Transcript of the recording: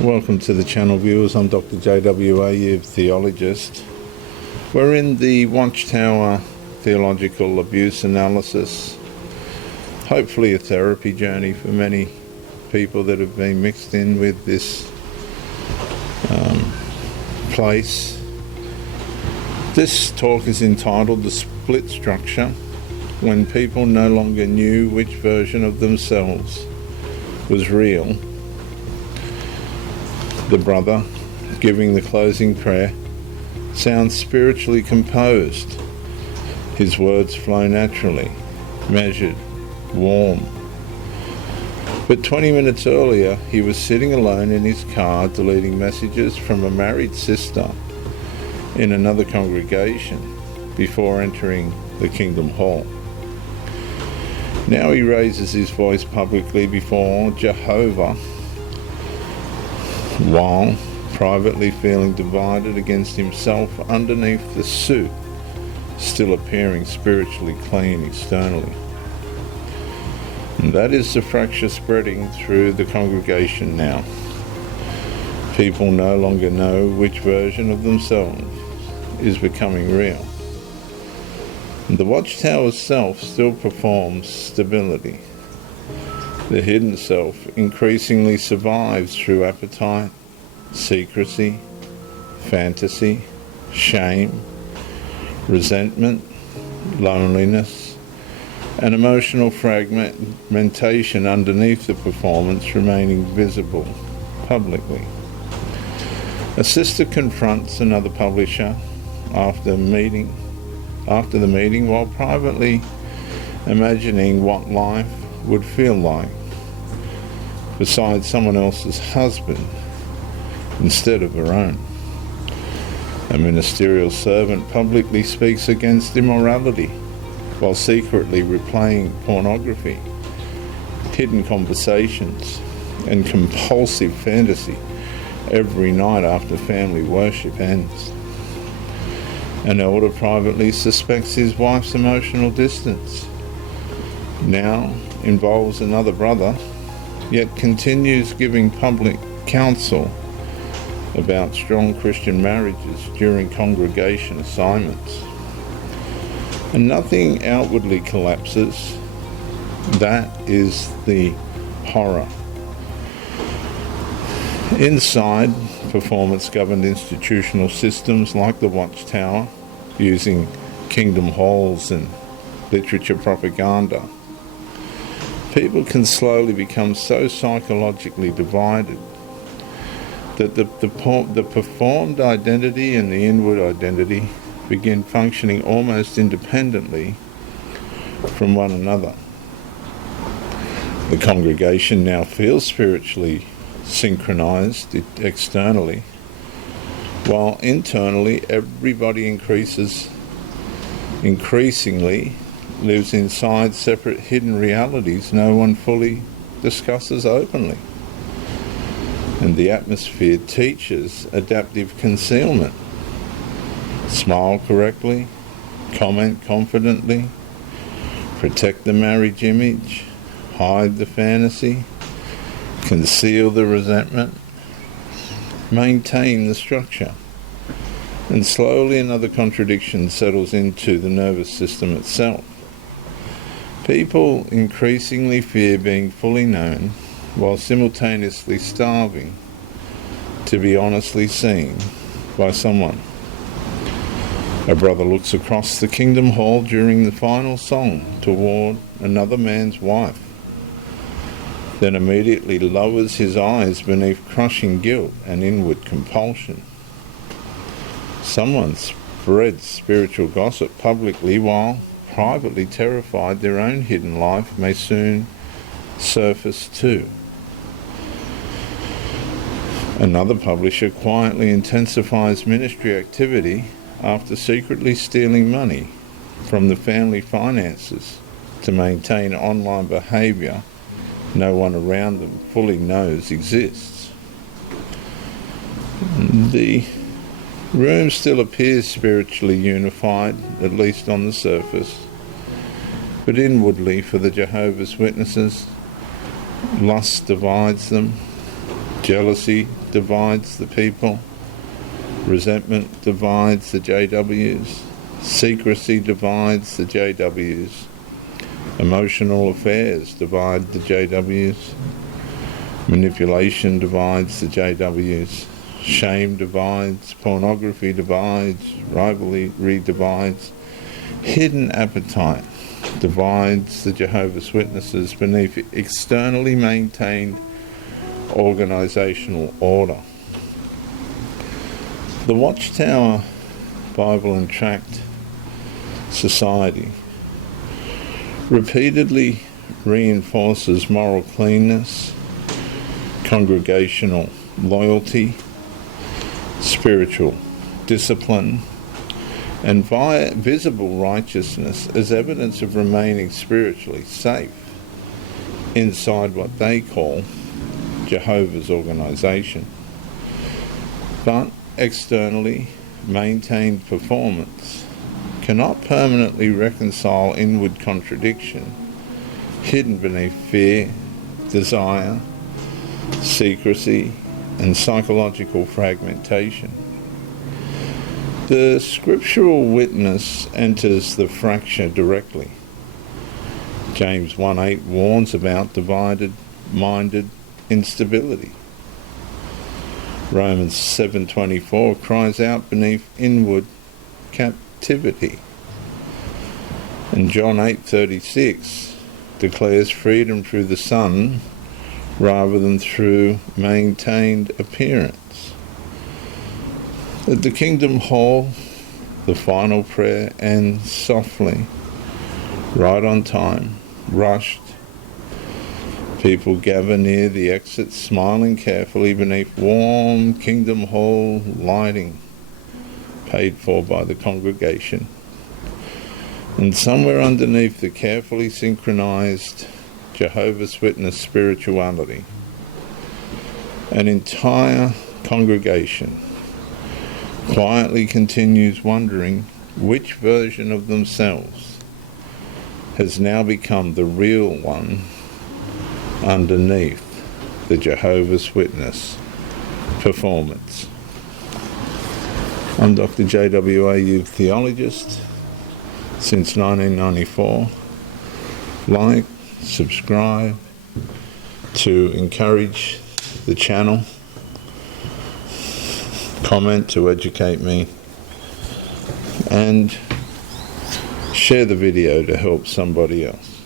Welcome to the channel, viewers. I'm Dr. JW, theologist. We're in the Watchtower theological abuse analysis. Hopefully a therapy journey for many people that have been mixed in with this place. This talk is entitled The Split Structure, when people no longer knew which version of themselves was real. The brother, giving the closing prayer, sounds spiritually composed. His words flow naturally, measured, warm. But 20 minutes earlier, he was sitting alone in his car deleting messages from a married sister in another congregation before entering the Kingdom Hall. Now he raises his voice publicly before Jehovah, while privately feeling divided against himself underneath the suit, still appearing spiritually clean externally. And that is the fracture spreading through the congregation now. People no longer know which version of themselves is becoming real. And the Watchtower self still performs stability. The hidden self increasingly survives through appetite, secrecy, fantasy, shame, resentment, loneliness, and emotional fragmentation underneath the performance remaining visible publicly. A sister confronts another publisher after the meeting while privately imagining what life would feel like beside someone else's husband instead of her own. A ministerial servant publicly speaks against immorality while secretly replaying pornography, hidden conversations, and compulsive fantasy every night after family worship ends. An elder privately suspects his wife's emotional distance now involves another brother, yet continues giving public counsel about strong Christian marriages during congregation assignments. And nothing outwardly collapses. That is the horror. Inside, performance-governed institutional systems like the Watchtower, using kingdom halls and literature propaganda, people can slowly become so psychologically divided that the performed identity and the inward identity begin functioning almost independently from one another. The congregation now feels spiritually synchronized externally, while internally everybody increasingly lives inside separate hidden realities no one fully discusses openly. And the atmosphere teaches adaptive concealment. Smile correctly, comment confidently, protect the marriage image, hide the fantasy, conceal the resentment, maintain the structure. And slowly another contradiction settles into the nervous system itself. People increasingly fear being fully known while simultaneously starving to be honestly seen by someone. A brother looks across the Kingdom Hall during the final song toward another man's wife, then immediately lowers his eyes beneath crushing guilt and inward compulsion. Someone spreads spiritual gossip publicly while privately terrified their own hidden life may soon surface too. Another publisher quietly intensifies ministry activity after secretly stealing money from the family finances to maintain online behaviour no one around them fully knows exists. The room still appears spiritually unified, at least on the surface, but inwardly for the Jehovah's Witnesses, lust divides them, Jealousy divides the people. Resentment divides the JWs. Secrecy divides the JWs. Emotional affairs divide the JWs. Manipulation divides the JWs. Shame divides. Pornography divides. Rivalry divides. Hidden appetite divides the Jehovah's Witnesses beneath externally maintained organisational order. The Watchtower Bible and Tract Society repeatedly reinforces moral cleanness, congregational loyalty, spiritual discipline, and visible righteousness as evidence of remaining spiritually safe inside what they call Jehovah's organisation. But externally maintained performance cannot permanently reconcile inward contradiction hidden beneath fear, desire, secrecy, and psychological fragmentation. The scriptural witness enters the fracture directly. James 1:8 warns about divided-minded instability. Romans 7:24 cries out beneath inward captivity. And John 8:36 declares freedom through the Son rather than through maintained appearance. At the Kingdom Hall, the final prayer ends softly, right on time, rushed. People gather near the exit, smiling carefully beneath warm Kingdom Hall lighting, paid for by the congregation. And somewhere underneath the carefully synchronized Jehovah's Witness spirituality, an entire congregation quietly continues wondering which version of themselves has now become the real one underneath the Jehovah's Witness performance. I'm Dr. JW, youth theologist since 1994. Like, subscribe to encourage the channel, comment to educate me, and share the video to help somebody else.